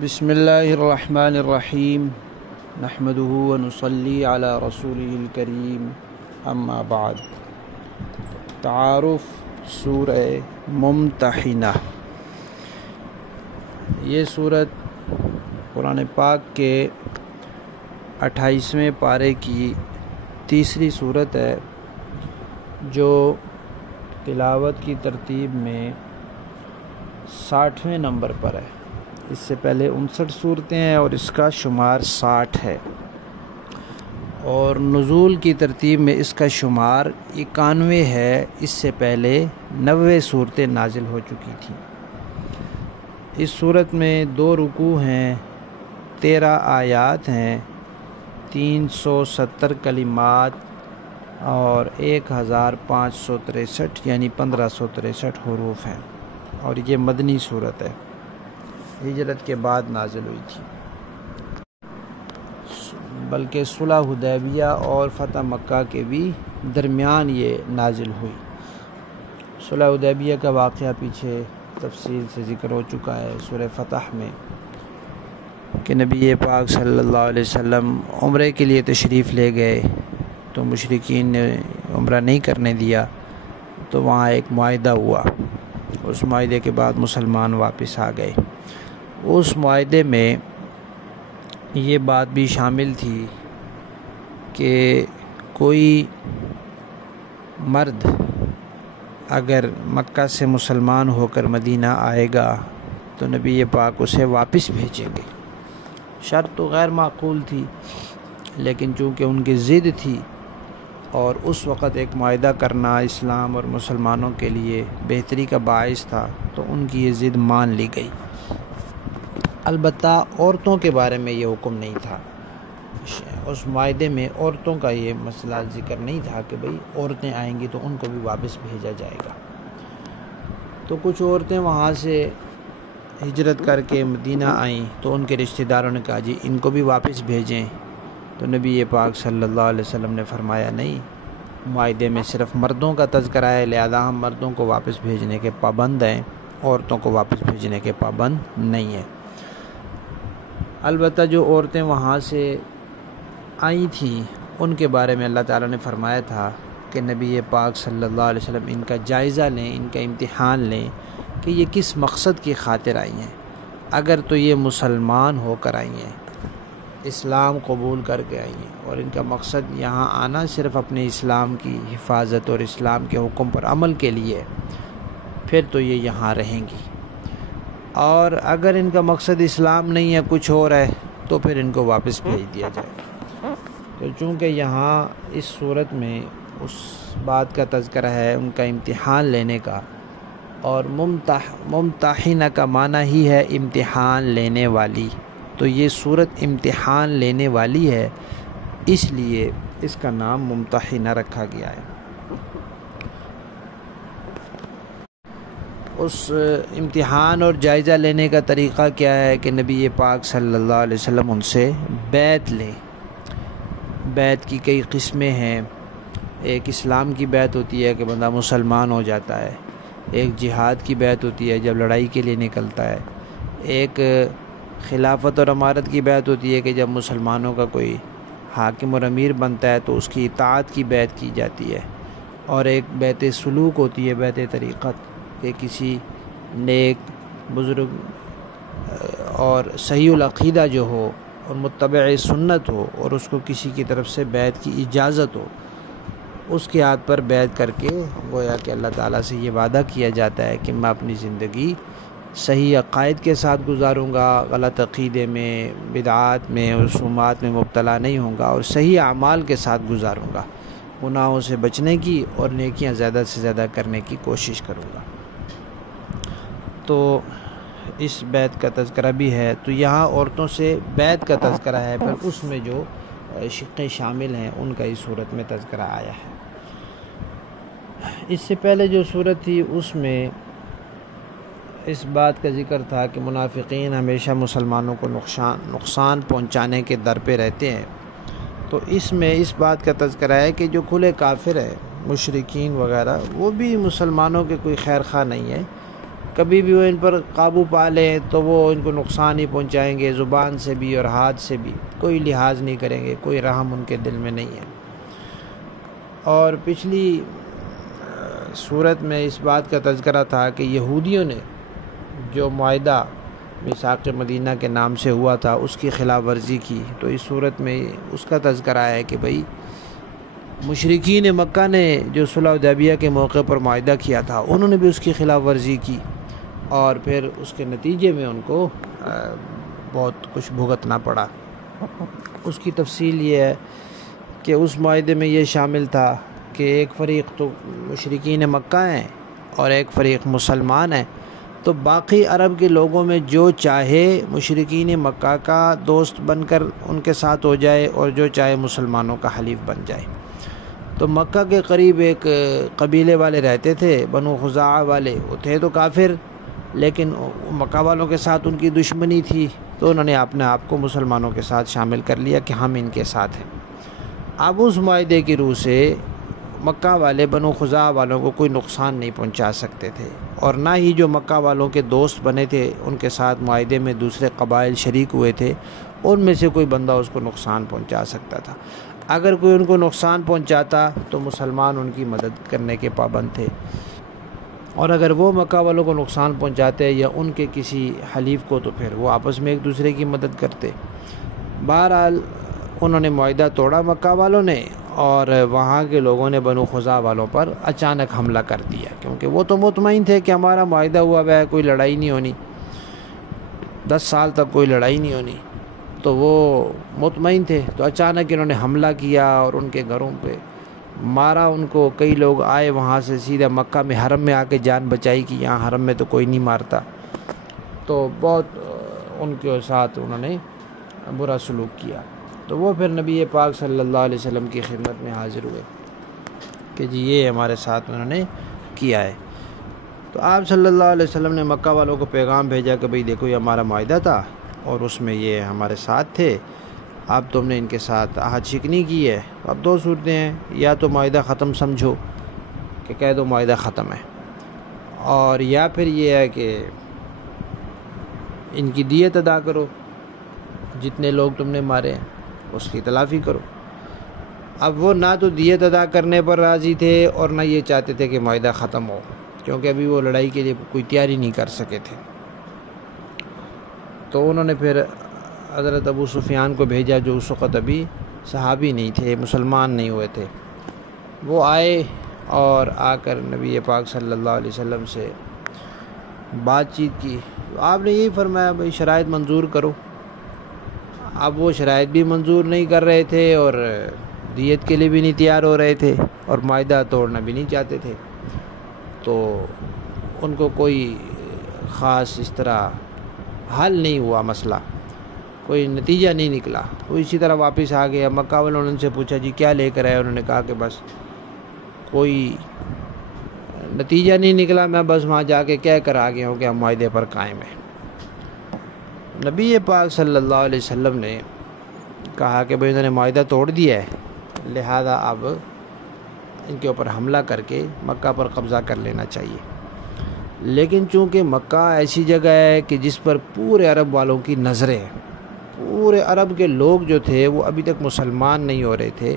بسم اللہ الرحمن الرحیم نحمده ونصلی علی رسولہ الکریم اما بعد۔ تعارف سورہ ممتحنہ، یہ سورت قرآن پاک کے 28ویں پارے کی تیسری سورت ہے، جو تلاوت کی ترتیب میں 60ویں نمبر پر ہے۔ اس سے پہلے 59 صورتیں ہیں اور اس کا شمار 60 ہے، اور نزول کی ترتیب میں اس کا شمار 91 ہے۔ اس سے پہلے 90 صورتیں نازل ہو چکی تھیں۔ اس صورت میں 2 رکوع ہیں، 13 آیات ہیں، 370 کلمات اور 1563 یعنی 1563 حروف ہیں، اور یہ مدنی صورت ہے، ہجرت کے بعد نازل ہوئی تھی، بلکہ صلح حدیبیہ اور فتح مکہ کے بھی درمیان یہ نازل ہوئی۔ صلح حدیبیہ کا واقعہ پیچھے تفصیل سے ذکر ہو چکا ہے سورہ فتح میں، کہ نبی پاک صلی اللہ علیہ وسلم عمرے کے لیے تشریف لے گئے تو مشرکین نے عمرہ نہیں کرنے دیا، تو وہاں ایک معاہدہ ہوا۔ اس معاہدے کے بعد مسلمان واپس آ گئے۔ اس معاہدے میں یہ بات بھی شامل تھی کہ کوئی مرد اگر مکہ سے مسلمان ہو کر مدینہ آئے گا تو نبی پاک اسے واپس بھیجیں گے۔ شرط تو غیر معقول تھی، لیکن چونکہ ان کی ضد تھی اور اس وقت ایک معاہدہ کرنا اسلام اور مسلمانوں کے لیے بہتری کا باعث تھا، تو ان کی یہ ضد مان لی گئی۔ البتہ عورتوں کے بارے میں یہ حکم نہیں تھا، اس معاہدے میں عورتوں کا یہ مسئلہ ذکر نہیں تھا کہ بھئی عورتیں آئیں گی تو ان کو بھی واپس بھیجا جائے گا۔ تو کچھ عورتیں وہاں سے ہجرت کر کے مدینہ آئیں تو ان کے رشتہ داروں نے کہا جی ان کو بھی واپس بھیجیں، تو نبی پاک صلی اللہ علیہ وسلم نے فرمایا نہیں، معاہدے میں صرف مردوں کا تذکرہ ہے، لہذا ہم مردوں کو واپس بھیجنے کے پابند ہیں، عورتوں کو واپس بھیجنے کے پابند نہیں ہیں۔ البتہ جو عورتیں وہاں سے آئی تھیں ان کے بارے میں اللہ تعالیٰ نے فرمایا تھا کہ نبی پاک صلی اللہ علیہ وسلم ان کا جائزہ لیں، ان کا امتحان لیں کہ یہ کس مقصد کی خاطر آئی ہیں۔ اگر تو یہ مسلمان ہو کر آئی ہیں، اسلام قبول کر کے آئی ہیں، اور ان کا مقصد یہاں آنا صرف اپنے اسلام کی حفاظت اور اسلام کے حکم پر عمل کے لیے، پھر تو یہ یہاں رہیں گی، اور اگر ان کا مقصد اسلام نہیں ہے، کچھ اور ہے، تو پھر ان کو واپس بھیج دیا جائے۔ تو چونکہ یہاں اس صورت میں اس بات کا تذکرہ ہے ان کا امتحان لینے کا، اور ممتحنہ کا معنی ہی ہے امتحان لینے والی، تو یہ صورت امتحان لینے والی ہے، اس لیے اس کا نام ممتحنہ رکھا گیا ہے۔ اس امتحان اور جائزہ لینے کا طریقہ کیا ہے کہ نبی پاک صلی اللہ علیہ وسلم ان سے بیعت لیں۔ بیعت کی کئی قسمیں ہیں، ایک اسلام کی بیعت ہوتی ہے کہ بندہ مسلمان ہو جاتا ہے، ایک جہاد کی بیعت ہوتی ہے جب لڑائی کے لیے نکلتا ہے، ایک خلافت اور امارت کی بیعت ہوتی ہے کہ جب مسلمانوں کا کوئی حاکم اور امیر بنتا ہے تو اس کی اطاعت کی بیعت کی جاتی ہے، اور ایک بیعت سلوک ہوتی ہے، بیعت طریقت، کہ کسی نیک بزرگ اور صحیح العقیدہ جو ہو اور متبع سنت ہو اور اس کو کسی کی طرف سے بیعت کی اجازت ہو، اس کے ہاتھ پر بیعت کر کے گویا کہ اللہ تعالیٰ سے یہ وعدہ کیا جاتا ہے کہ میں اپنی زندگی صحیح عقائد کے ساتھ گزاروں گا، غلط عقیدے میں، بدعات میں، رسومات میں مبتلا نہیں ہوں گا، اور صحیح اعمال کے ساتھ گزاروں گا، گناہوں سے بچنے کی اور نیکیاں زیادہ سے زیادہ کرنے کی کوشش کروں گا۔ تو اس بیعت کا تذکرہ بھی ہے، تو یہاں عورتوں سے بیعت کا تذکرہ ہے، پھر اس میں جو شقیں شامل ہیں ان کا اس صورت میں تذکرہ آیا ہے۔ اس سے پہلے جو صورت تھی اس میں اس بات کا ذکر تھا کہ منافقین ہمیشہ مسلمانوں کو نقصان پہنچانے کے در پہ رہتے ہیں، تو اس میں اس بات کا تذکرہ ہے کہ جو کھلے کافر ہیں، مشرکین وغیرہ، وہ بھی مسلمانوں کے کوئی خیر خواہ نہیں ہے، کبھی بھی وہ ان پر قابو پا لیں تو وہ ان کو نقصان ہی پہنچائیں گے، زبان سے بھی اور ہاتھ سے بھی، کوئی لحاظ نہیں کریں گے، کوئی رحم ان کے دل میں نہیں ہے۔ اور پچھلی صورت میں اس بات کا تذکرہ تھا کہ یہودیوں نے جو معاہدہ میثاق مدینہ کے نام سے ہوا تھا اس کی خلاف ورزی کی، تو اس صورت میں اس کا تذکرہ ہے کہ بھئی مشرکین مکہ نے جو صلح حدیبیہ کے موقع پر معاہدہ کیا تھا انہوں نے بھی اس کی خلاف ورزی کی، اور پھر اس کے نتیجے میں ان کو بہت کچھ بھگتنا پڑا۔ اس کی تفصیل یہ ہے کہ اس معاہدے میں یہ شامل تھا کہ ایک فریق تو مشرکین مکہ ہیں اور ایک فریق مسلمان ہیں، تو باقی عرب کے لوگوں میں جو چاہے مشرکین مکہ کا دوست بن کر ان کے ساتھ ہو جائے اور جو چاہے مسلمانوں کا حلیف بن جائے۔ تو مکہ کے قریب ایک قبیلے والے رہتے تھے، بنو خزاعہ والے، وہ تھے تو کافر، لیکن مکہ والوں کے ساتھ ان کی دشمنی تھی، تو انہوں نے اپنے آپ کو مسلمانوں کے ساتھ شامل کر لیا کہ ہم ان کے ساتھ ہیں۔ اب اس معاہدے کی روح سے مکہ والے بنو خزاعہ والوں کو کوئی نقصان نہیں پہنچا سکتے تھے، اور نہ ہی جو مکہ والوں کے دوست بنے تھے ان کے ساتھ معاہدے میں دوسرے قبائل شریک ہوئے تھے ان میں سے کوئی بندہ اس کو نقصان پہنچا سکتا تھا۔ اگر کوئی ان کو نقصان پہنچاتا تو مسلمان ان کی مدد کرنے کے پابند تھے، اور اگر وہ مکہ والوں کو نقصان پہنچاتے یا ان کے کسی حلیف کو تو پھر وہ آپس میں ایک دوسرے کی مدد کرتے۔ بہرحال انہوں نے معاہدہ توڑا مکہ والوں نے، اور وہاں کے لوگوں نے بنو خزاعہ والوں پر اچانک حملہ کر دیا، کیونکہ وہ تو مطمئن تھے کہ ہمارا معاہدہ ہوا ہے، کوئی لڑائی نہیں ہونی، 10 سال تک کوئی لڑائی نہیں ہونی، تو وہ مطمئن تھے۔ تو اچانک انہوں نے حملہ کیا اور ان کے گھروں پہ مارا ان کو۔ کئی لوگ آئے وہاں سے سیدھا مکہ میں حرم میں آ کے جان بچائی کہ یہاں حرم میں تو کوئی نہیں مارتا، تو بہت ان کے ساتھ انہوں نے برا سلوک کیا۔ تو وہ پھر نبی پاک صلی اللہ علیہ وسلم کی خدمت میں حاضر ہوئے کہ جی یہ ہمارے ساتھ انہوں نے کیا ہے۔ تو آپ صلی اللہ علیہ وسلم نے مکہ والوں کو پیغام بھیجا کہ بھئی دیکھو یہ ہمارا معاہدہ تھا اور اس میں یہ ہمارے ساتھ تھے، اب تم نے ان کے ساتھ عہد شکنی کی ہے۔ اب 2 صورتیں ہیں، یا تو معاہدہ ختم سمجھو کہ کہہ دو معاہدہ ختم ہے، اور یا پھر یہ ہے کہ ان کی دیت ادا کرو، جتنے لوگ تم نے مارے ہیں اس کی تلافی کرو۔ اب وہ نہ تو دیت ادا کرنے پر راضی تھے اور نہ یہ چاہتے تھے کہ معاہدہ ختم ہو، کیونکہ ابھی وہ لڑائی کے لیے کوئی تیاری نہیں کر سکے تھے۔ تو انہوں نے پھر حضرت ابو سفیان کو بھیجا، جو اس وقت ابھی صحابی نہیں تھے، مسلمان نہیں ہوئے تھے۔ وہ آئے اور آ کر نبی پاک صلی اللہ علیہ وسلم سے بات چیت کی۔ آپ نے یہی فرمایا بھئی شرائط منظور کرو۔ اب وہ شرائط بھی منظور نہیں کر رہے تھے اور دیت کے لیے بھی نہیں تیار ہو رہے تھے اور معاہدہ توڑنا بھی نہیں چاہتے تھے، تو ان کو کوئی خاص اس طرح حل نہیں ہوا، مسئلہ کوئی نتیجہ نہیں نکلا۔ وہ اسی طرح واپس آ گیا۔ مکہ والوں نے ان سے پوچھا جی کیا لے کر آئے؟ انہوں نے کہا کہ بس کوئی نتیجہ نہیں نکلا، میں بس وہاں جا کے کہہ کر آ گیا ہوں کہ ہم معاہدے پر قائم ہیں۔ نبی پاک صلی اللہ علیہ وسلم نے کہا کہ بھئی انہوں نے معاہدہ توڑ دیا ہے، لہذا اب ان کے اوپر حملہ کر کے مکہ پر قبضہ کر لینا چاہیے۔ لیکن چونکہ مکہ ایسی جگہ ہے کہ جس پر پورے عرب والوں کی نظریں ہیں، پورے عرب کے لوگ جو تھے وہ ابھی تک مسلمان نہیں ہو رہے تھے،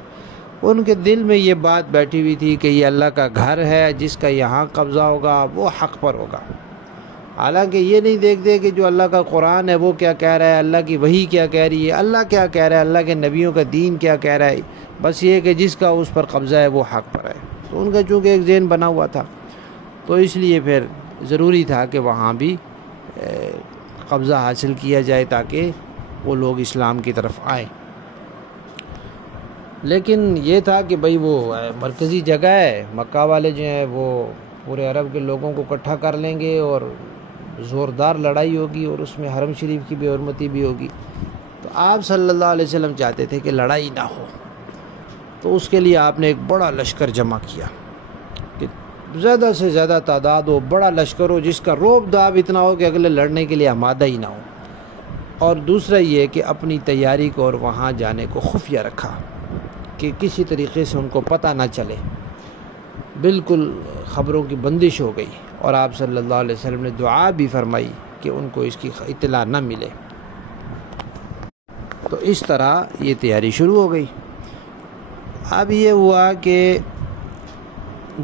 ان کے دل میں یہ بات بیٹھی ہوئی تھی کہ یہ اللہ کا گھر ہے، جس کا یہاں قبضہ ہوگا وہ حق پر ہوگا۔ حالانکہ یہ نہیں دیکھتے کہ جو اللہ کا قرآن ہے وہ کیا کہہ رہا ہے، اللہ کی وحی کیا کہہ رہی ہے، اللہ کیا کہہ رہا ہے، اللہ کے نبیوں کا دین کیا کہہ رہا ہے، بس یہ کہ جس کا اس پر قبضہ ہے وہ حق پر ہے۔ تو ان کا چونکہ ایک ذہن بنا ہوا تھا، تو اس لیے پھر ضروری تھا کہ وہاں بھی قبضہ حاصل کیا جائے تاکہ وہ لوگ اسلام کی طرف آئیں۔ لیکن یہ تھا کہ بھئی وہ مرکزی جگہ ہے، مکہ والے جو ہیں وہ پورے عرب کے لوگوں کو اکٹھا کر لیں گے اور زوردار لڑائی ہوگی، اور اس میں حرم شریف کی بے حرمتی بھی ہوگی۔ تو آپ صلی اللہ علیہ وسلم چاہتے تھے کہ لڑائی نہ ہو، تو اس کے لیے آپ نے ایک بڑا لشکر جمع کیا کہ زیادہ سے زیادہ تعداد ہو، بڑا لشکر ہو جس کا روب داب اتنا ہو کہ اگلے لڑنے کے لیے آمادہ ہی نہ ہو۔ اور دوسرا یہ کہ اپنی تیاری کو اور وہاں جانے کو خفیہ رکھا کہ کسی طریقے سے ان کو پتہ نہ چلے، بالکل خبروں کی بندش ہو گئی۔ اور آپ صلی اللہ علیہ وسلم نے دعا بھی فرمائی کہ ان کو اس کی اطلاع نہ ملے۔ تو اس طرح یہ تیاری شروع ہو گئی۔ اب یہ ہوا کہ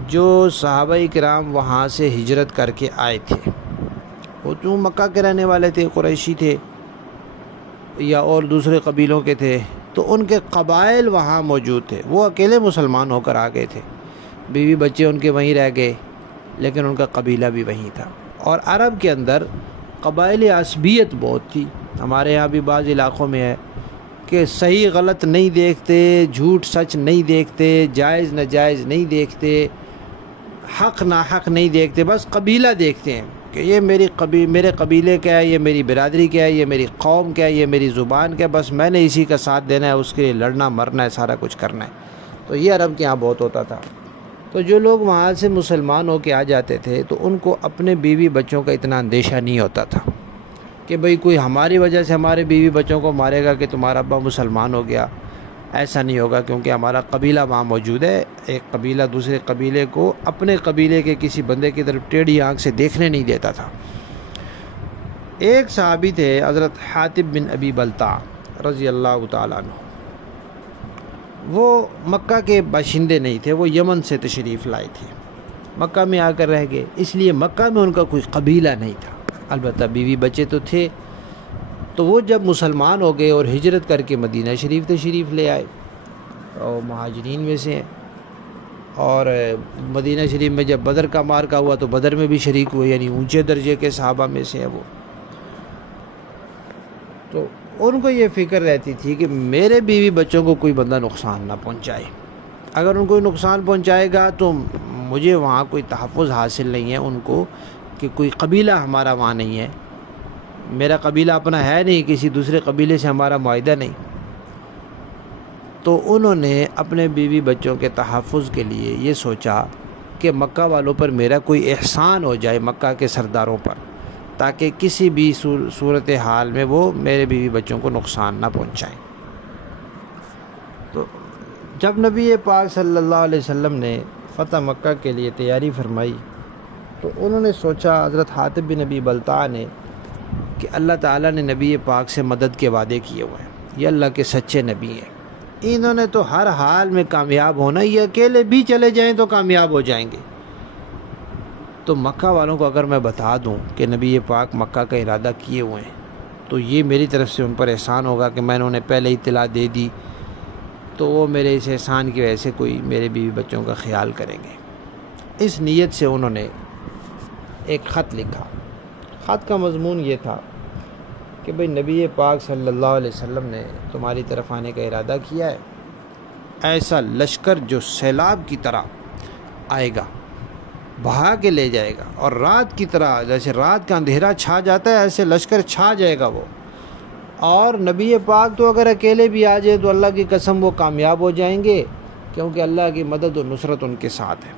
جو صحابہ کرام وہاں سے ہجرت کر کے آئے تھے، وہ چوں مکہ کے رہنے والے تھے، قریشی تھے یا اور دوسرے قبیلوں کے تھے، تو ان کے قبائل وہاں موجود تھے۔ وہ اکیلے مسلمان ہو کر آ گئے تھے، بیوی بچے ان کے وہیں رہ گئے، لیکن ان کا قبیلہ بھی وہیں تھا۔ اور عرب کے اندر قبائلی عصبیت بہت تھی۔ ہمارے یہاں بھی بعض علاقوں میں ہے کہ صحیح غلط نہیں دیکھتے، جھوٹ سچ نہیں دیکھتے، جائز ناجائز نہیں دیکھتے، حق ناحق نہیں دیکھتے، بس قبیلہ دیکھتے ہیں کہ یہ میرے قبیلے کا ہے، یہ میری برادری کا ہے، یہ میری قوم کا ہے، یہ میری زبان کا ہے، بس میں نے اسی کا ساتھ دینا ہے، اس کے لیے لڑنا مرنا ہے، سارا کچھ کرنا ہے۔ تو یہ عرب کے یہاں بہت ہوتا تھا۔ تو جو لوگ وہاں سے مسلمان ہو کے آ جاتے تھے تو ان کو اپنے بیوی بچوں کا اتنا اندیشہ نہیں ہوتا تھا کہ بھئی کوئی ہماری وجہ سے ہمارے بیوی بچوں کو مارے گا کہ تمہارا ابا مسلمان ہو گیا، ایسا نہیں ہوگا، کیونکہ ہمارا قبیلہ وہاں موجود ہے۔ ایک قبیلہ دوسرے قبیلے کو اپنے قبیلے کے کسی بندے کی طرف ٹیڑھی آنکھ سے دیکھنے نہیں دیتا تھا۔ ایک صحابی تھے حضرت حاتب بن ابی بلتع رضی اللہ تعالیٰ عنہ، وہ مکہ کے باشندے نہیں تھے، وہ یمن سے تشریف لائے تھے، مکہ میں آ کر رہ گئے، اس لیے مکہ میں ان کا کوئی قبیلہ نہیں تھا، البتہ بیوی بچے تو تھے۔ تو وہ جب مسلمان ہو گئے اور ہجرت کر کے مدینہ شریف تشریف لے آئے، اور مہاجرین میں سے ہیں، اور مدینہ شریف میں جب بدر کا معرکہ ہوا تو بدر میں بھی شریک ہوئے، یعنی اونچے درجے کے صحابہ میں سے ہیں وہ۔ تو ان کو یہ فکر رہتی تھی کہ میرے بیوی بچوں کو کوئی بندہ نقصان نہ پہنچائے، اگر ان کو نقصان پہنچائے گا تو مجھے وہاں کوئی تحفظ حاصل نہیں ہے، ان کو کہ کوئی قبیلہ ہمارا وہاں نہیں ہے، میرا قبیلہ اپنا ہے نہیں، کسی دوسرے قبیلے سے ہمارا معاہدہ نہیں۔ تو انہوں نے اپنے بیوی بچوں کے تحفظ کے لیے یہ سوچا کہ مکہ والوں پر میرا کوئی احسان ہو جائے، مکہ کے سرداروں پر، تاکہ کسی بھی صورتحال میں وہ میرے بیوی بچوں کو نقصان نہ پہنچائیں۔ تو جب نبی پاک صلی اللہ علیہ وسلم نے فتح مکہ کے لیے تیاری فرمائی تو انہوں نے سوچا، حضرت حاتب بن ابی بلتع نے، کہ اللہ تعالیٰ نے نبی پاک سے مدد کے وعدے کیے ہوئے ہیں، یہ اللہ کے سچے نبی ہیں، انہوں نے تو ہر حال میں کامیاب ہونا، یہ اکیلے بھی چلے جائیں تو کامیاب ہو جائیں گے۔ تو مکہ والوں کو اگر میں بتا دوں کہ نبی پاک مکہ کا ارادہ کیے ہوئے ہیں تو یہ میری طرف سے ان پر احسان ہوگا کہ میں نے انہیں پہلے اطلاع دے دی، تو وہ میرے اس احسان کی وجہ سے کوئی میرے بیوی بچوں کا خیال کریں گے۔ اس نیت سے انہوں نے ایک خط لکھا۔ خط کا مضمون یہ تھا کہ بھئی نبی پاک صلی اللہ علیہ وسلم نے تمہاری طرف آنے کا ارادہ کیا ہے، ایسا لشکر جو سیلاب کی طرح آئے گا، بہا کے لے جائے گا، اور رات کی طرح جیسے رات کا اندھیرا چھا جاتا ہے ایسے لشکر چھا جائے گا وہ، اور نبی پاک تو اگر اکیلے بھی آ جائے تو اللہ کی قسم وہ کامیاب ہو جائیں گے، کیونکہ اللہ کی مدد و نصرت ان کے ساتھ ہے۔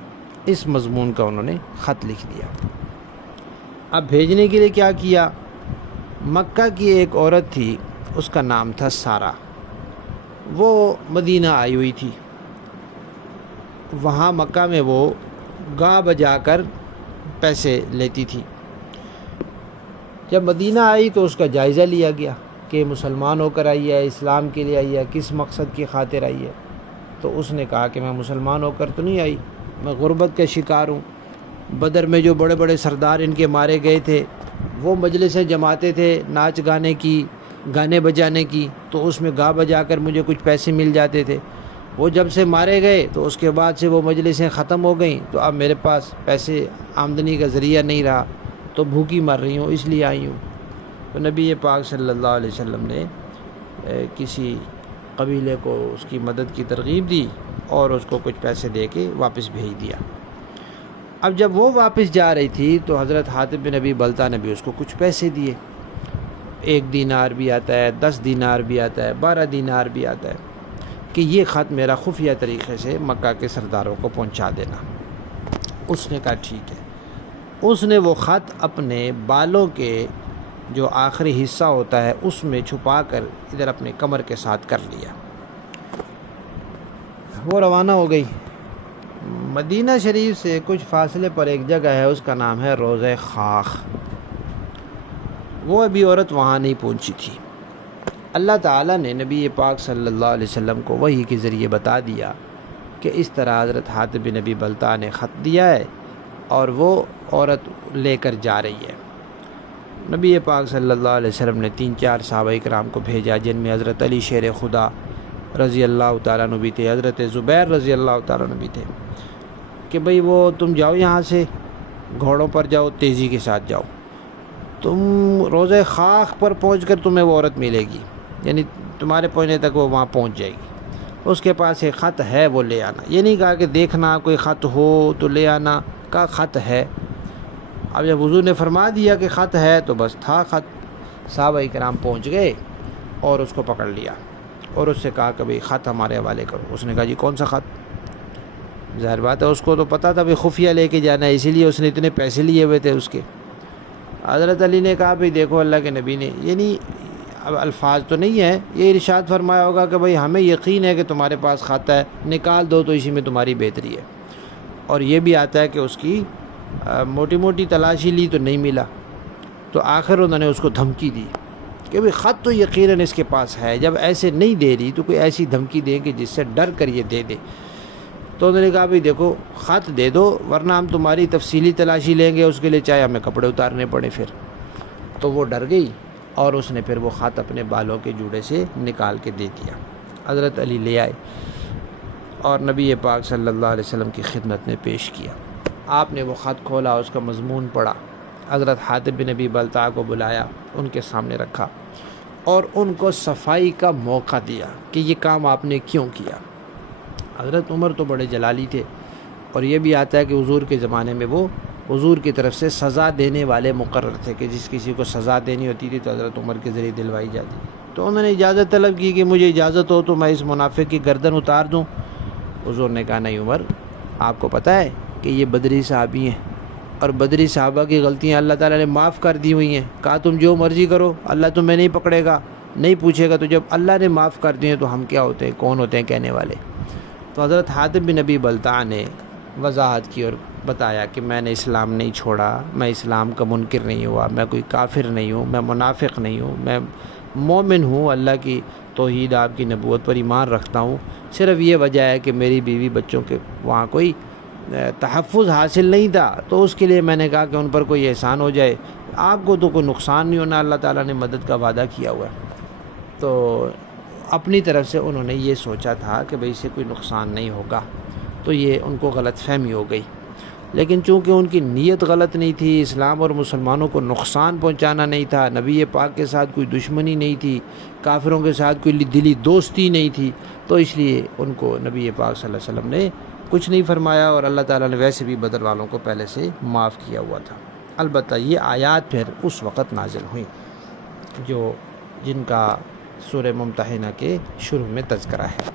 اس مضمون کا انہوں نے خط لکھ دیا۔ اب بھیجنے کے لیے کیا کیا؟ مکہ کی ایک عورت تھی، اس کا نام تھا سارہ، وہ مدینہ آئی ہوئی تھی، وہاں مکہ میں وہ گاہ بجا کر پیسے لیتی تھی۔ جب مدینہ آئی تو اس کا جائزہ لیا گیا کہ مسلمان ہو کر آئی ہے، اسلام کے لیے آئی ہے، کس مقصد کی خاطر آئی ہے۔ تو اس نے کہا کہ میں مسلمان ہو کر تو نہیں آئی، میں غربت کا شکار ہوں، بدر میں جو بڑے بڑے سردار ان کے مارے گئے تھے وہ مجلسیں جماتے تھے ناچ گانے کی، گانے بجانے کی، تو اس میں گا بجا کر مجھے کچھ پیسے مل جاتے تھے، وہ جب سے مارے گئے تو اس کے بعد سے وہ مجلسیں ختم ہو گئیں، تو اب میرے پاس پیسے آمدنی کا ذریعہ نہیں رہا، تو بھوکی مر رہی ہوں، اس لیے آئی ہوں۔ تو نبی پاک صلی اللہ علیہ وسلم نے کسی قبیلے کو اس کی مدد کی ترغیب دی اور اس کو کچھ پیسے دے کے واپس بھیج دیا۔ اب جب وہ واپس جا رہی تھی تو حضرت حاتب بن ابی بلتع نے بھی اس کو کچھ پیسے دیے، 1 دینار بھی آتا ہے، 10 دینار بھی آتا ہے، 12 دینار بھی آتا ہے، کہ یہ خط میرا خفیہ طریقے سے مکہ کے سرداروں کو پہنچا دینا۔ اس نے کہا ٹھیک ہے۔ اس نے وہ خط اپنے بالوں کے جو آخری حصہ ہوتا ہے اس میں چھپا کر ادھر اپنے کمر کے ساتھ کر لیا۔ وہ روانہ ہو گئی مدینہ شریف سے کچھ فاصلے پر ایک جگہ ہے، اس کا نام ہے روضہ خاخ۔ وہ ابھی عورت وہاں نہیں پہنچی تھی۔ اللہ تعالیٰ نے نبی پاک صلی اللہ علیہ وسلم کو وحی کے ذریعے بتا دیا کہ اس طرح حضرت حاتب بن ابی بلتع نے خط دیا ہے اور وہ عورت لے کر جا رہی ہے۔ نبی پاک صلی اللہ علیہ وسلم نے 3-4 صحابہ کرام کو بھیجا، جن میں حضرت علی شیر خدا رضی اللہ تعالیٰ عنہ بھی تھے، حضرت زبیر رضی اللہ تعالیٰ عنہ بھی تھے، کہ بھئی وہ تم جاؤ، یہاں سے گھوڑوں پر جاؤ، تیزی کے ساتھ جاؤ، تم روضہ خاخ پر پہنچ کر تمہیں وہ عورت ملے گی، یعنی تمہارے پہنچنے تک وہ وہاں پہنچ جائے گی، اس کے پاس ایک خط ہے وہ لے آنا۔ یہ نہیں کہا کہ دیکھنا کوئی خط ہو تو لے آنا، کہا خط ہے۔ اب جب حضور نے فرما دیا کہ خط ہے تو بس تھا خط، صحابہ کرام پہنچ گئے اور اس کو پکڑ لیا اور اس سے کہا کہ بھئی خط ہمارے حوالے کرو۔ اس نے کہا جی کون سا خط؟ ظاہر بات ہے اس کو تو پتہ تھا بھئی خفیہ لے کے جانا ہے، اسی لیے اس نے اتنے پیسے لیے ہوئے تھے اس کے۔ حضرت علی نے کہا بھئی دیکھو اللہ کے نبی نے، یعنی اب الفاظ تو نہیں ہے، یہ ارشاد فرمایا ہوگا کہ بھئی ہمیں یقین ہے کہ تمہارے پاس خط ہے، نکال دو تو اسی میں تمہاری بہتری ہے۔ اور یہ بھی آتا ہے کہ اس کی موٹی موٹی تلاشی لی تو نہیں ملا، تو آخر انہوں نے اس کو دھمکی دی کہ بھئی خط تو یقیناً اس کے پاس ہے، جب ایسے نہیں دے رہی تو کوئی ایسی دھمکی دیں کہ جس سے ڈر کر یہ دے دے۔ تو انہوں نے کہا بھئی دیکھو خط دے دو ورنہ ہم تمہاری تفصیلی تلاشی لیں گے، اس کے لیے چاہے ہمیں کپڑے اتارنے پڑے پھر۔ تو وہ ڈر گئی اور اس نے پھر وہ خط اپنے بالوں کے جوڑے سے نکال کے دے دیا۔ حضرت علی لے آئے اور نبی پاک صلی اللہ علیہ وسلم کی خدمت میں پیش کیا۔ آپ نے وہ خط کھولا، اس کا مضمون پڑھا، حضرت حاتب بن ابی بلتع کو بلایا، ان کے سامنے رکھا اور ان کو صفائی کا موقع دیا کہ یہ کام آپ نے کیوں کیا۔ حضرت عمر تو بڑے جلالی تھے، اور یہ بھی آتا ہے کہ حضور کے زمانے میں وہ حضور کی طرف سے سزا دینے والے مقرر تھے، کہ جس کسی کو سزا دینی ہوتی تھی تو حضرت عمر کے ذریعے دلوائی جاتی تھی۔ تو انہوں نے اجازت طلب کی کہ مجھے اجازت ہو تو میں اس منافق کی گردن اتار دوں۔ حضور نے کہا نہیں عمر، آپ کو پتہ ہے کہ یہ بدری صحابی ہیں اور بدری صحابہ کی غلطیاں اللہ تعالیٰ نے معاف کر دی ہوئی ہیں، کہا تم جو مرضی کرو، اللہ تمہیں نہیں پکڑے گا، نہیں پوچھے گا۔ تو جب اللہ نے معاف کر دیے تو ہم کیا ہوتے ہیں، کون ہوتے ہیں کہنے والے۔ تو حضرت حاتب بن ابی بلتع نے وضاحت کی اور بتایا کہ میں نے اسلام نہیں چھوڑا، میں اسلام کا منکر نہیں ہوا، میں کوئی کافر نہیں ہوں، میں منافق نہیں ہوں، میں مومن ہوں، اللہ کی توحید آپ کی نبوت پر ایمان رکھتا ہوں، صرف یہ وجہ ہے کہ میری بیوی بچوں کے وہاں کوئی تحفظ حاصل نہیں تھا، تو اس کے لیے میں نے کہا کہ ان پر کوئی احسان ہو جائے، آپ کو تو کوئی نقصان نہیں ہونا، اللہ تعالیٰ نے مدد کا وعدہ کیا ہوا ہے۔ تو اپنی طرف سے انہوں نے یہ سوچا تھا کہ بھئی اسے کوئی نقصان نہیں ہوگا، تو یہ ان کو غلط فہمی ہو گئی۔ لیکن چونکہ ان کی نیت غلط نہیں تھی، اسلام اور مسلمانوں کو نقصان پہنچانا نہیں تھا، نبی پاک کے ساتھ کوئی دشمنی نہیں تھی، کافروں کے ساتھ کوئی دلی دوستی نہیں تھی، تو اس لیے ان کو نبی پاک صلی اللہ علیہ وسلم نے کچھ نہیں فرمایا، اور اللہ تعالیٰ نے ویسے بھی بدر والوں کو پہلے سے معاف کیا ہوا تھا۔ البتہ یہ آیات پھر اس وقت نازل ہوئیں جن کا سورہ ممتحنہ کے شروع میں تذکرہ ہے۔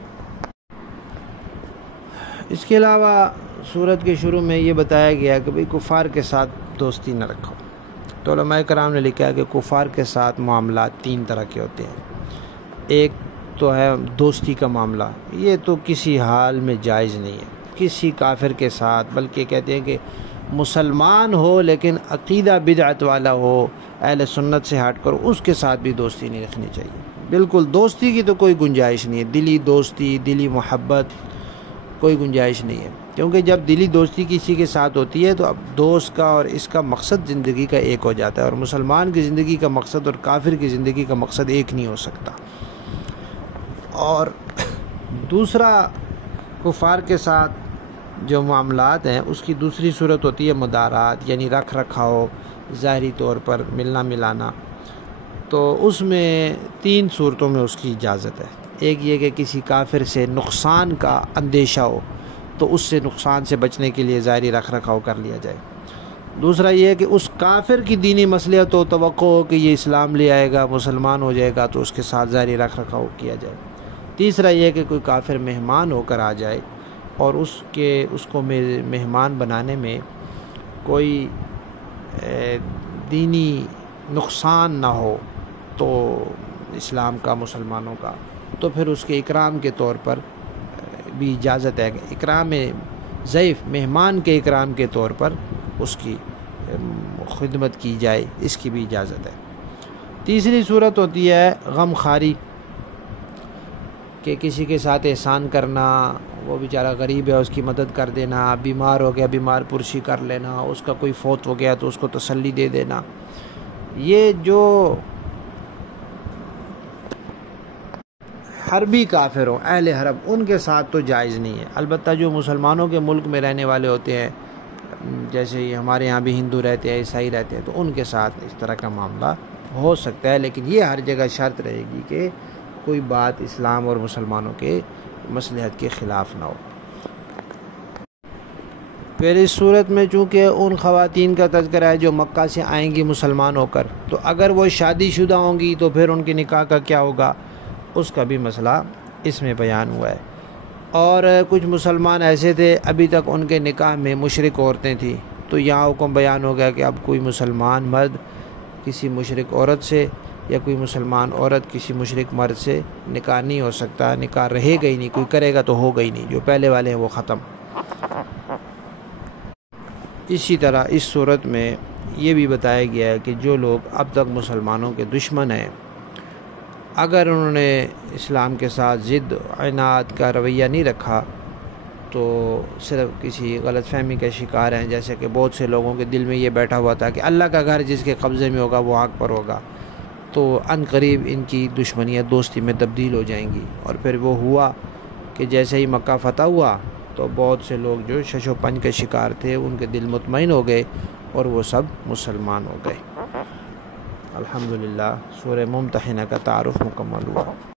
اس کے علاوہ سورت کے شروع میں یہ بتایا گیا کہ بھئی کفار کے ساتھ دوستی نہ رکھو۔ تو علماء کرام نے لکھا ہے کہ کفار کے ساتھ معاملات 3 طرح کے ہوتے ہیں۔ ایک تو ہے دوستی کا معاملہ، یہ تو کسی حال میں جائز نہیں ہے کسی کافر کے ساتھ، بلکہ کہتے ہیں کہ مسلمان ہو لیکن عقیدہ بدعت والا ہو، اہل سنت سے ہٹ کر، اس کے ساتھ بھی دوستی نہیں رکھنی چاہیے۔ بالکل دوستی کی تو کوئی گنجائش نہیں ہے، دلی دوستی، دلی محبت کوئی گنجائش نہیں ہے، کیونکہ جب دلی دوستی کسی کے ساتھ ہوتی ہے تو اب دوست کا اور اس کا مقصد زندگی کا ایک ہو جاتا ہے، اور مسلمان کی زندگی کا مقصد اور کافر کی زندگی کا مقصد ایک نہیں ہو سکتا۔ اور دوسرا، کفار کے ساتھ جو معاملات ہیں اس کی دوسری صورت ہوتی ہے مدارات، یعنی رکھ رکھاؤ، ظاہری طور پر ملنا ملانا۔ تو اس میں 3 صورتوں میں اس کی اجازت ہے۔ ایک یہ کہ کسی کافر سے نقصان کا اندیشہ ہو تو اس سے نقصان سے بچنے کے لیے ظاہری رکھ رکھاؤ کر لیا جائے۔ دوسرا یہ ہے کہ اس کافر کی دینی مصلحت ہو، توقع ہو کہ یہ اسلام لے آئے گا، مسلمان ہو جائے گا، تو اس کے ساتھ ظاہری رکھ رکھاؤ کیا جائے۔ تیسرا یہ کہ کوئی کافر مہمان ہو کر آ جائے اور اس کو مہمان بنانے میں کوئی دینی نقصان نہ ہو تو اسلام کا، مسلمانوں کا، تو پھر اس کے اکرام کے طور پر بھی اجازت ہے۔ اکرام ضعیف مہمان کے اکرام کے طور پر اس کی خدمت کی جائے، اس کی بھی اجازت ہے۔ تیسری صورت ہوتی ہے غم خواری، کہ کسی کے ساتھ احسان کرنا، وہ بیچارہ غریب ہے اس کی مدد کر دینا، بیمار ہو گیا بیمار پرسی کر لینا، اس کا کوئی فوت ہو گیا تو اس کو تسلی دے دینا۔ یہ جو حربی کافر ہوں، اہل حرب، ان کے ساتھ تو جائز نہیں ہے۔ البتہ جو مسلمانوں کے ملک میں رہنے والے ہوتے ہیں، جیسے ہمارے یہاں بھی ہندو رہتے ہیں، عیسائی رہتے ہیں، تو ان کے ساتھ اس طرح کا معاملہ ہو سکتا ہے، لیکن یہ ہر جگہ شرط رہے گی کہ کوئی بات اسلام اور مسلمانوں کے مصلحت کے خلاف نہ ہو۔ پھر اس صورت میں چونکہ ان خواتین کا تذکرہ ہے جو مکہ سے آئیں گی مسلمان ہو کر، تو اگر وہ شادی شدہ ہوں گی تو پھر ان کے نکاح کا کیا ہوگا، اس کا بھی مسئلہ اس میں بیان ہوا ہے۔ اور کچھ مسلمان ایسے تھے ابھی تک ان کے نکاح میں مشرک عورتیں تھیں، تو یہاں حکم بیان ہو گیا کہ اب کوئی مسلمان مرد کسی مشرک عورت سے یا کوئی مسلمان عورت کسی مشرک مرد سے نکاح نہیں ہو سکتا، نکاح رہے گا ہی نہیں، کوئی کرے گا تو ہوگا ہی نہیں، جو پہلے والے ہیں وہ ختم۔ اسی طرح اس صورت میں یہ بھی بتایا گیا ہے کہ جو لوگ اب تک مسلمانوں کے دشمن ہیں، اگر انہوں نے اسلام کے ساتھ ضد عناد کا رویہ نہیں رکھا تو صرف کسی غلط فہمی کا شکار ہیں، جیسے کہ بہت سے لوگوں کے دل میں یہ بیٹھا ہوا تھا کہ اللہ کا گھر جس کے قبضے میں ہوگا وہ حق پر ہوگا، تو عن قریب ان کی دشمنیاں دوستی میں تبدیل ہو جائیں گی۔ اور پھر وہ ہوا کہ جیسے ہی مکہ فتح ہوا تو بہت سے لوگ جو شش و پنج کے شکار تھے ان کے دل مطمئن ہو گئے اور وہ سب مسلمان ہو گئے۔ الحمدللہ سورہ ممتحنہ کا تعارف مکمل ہوا۔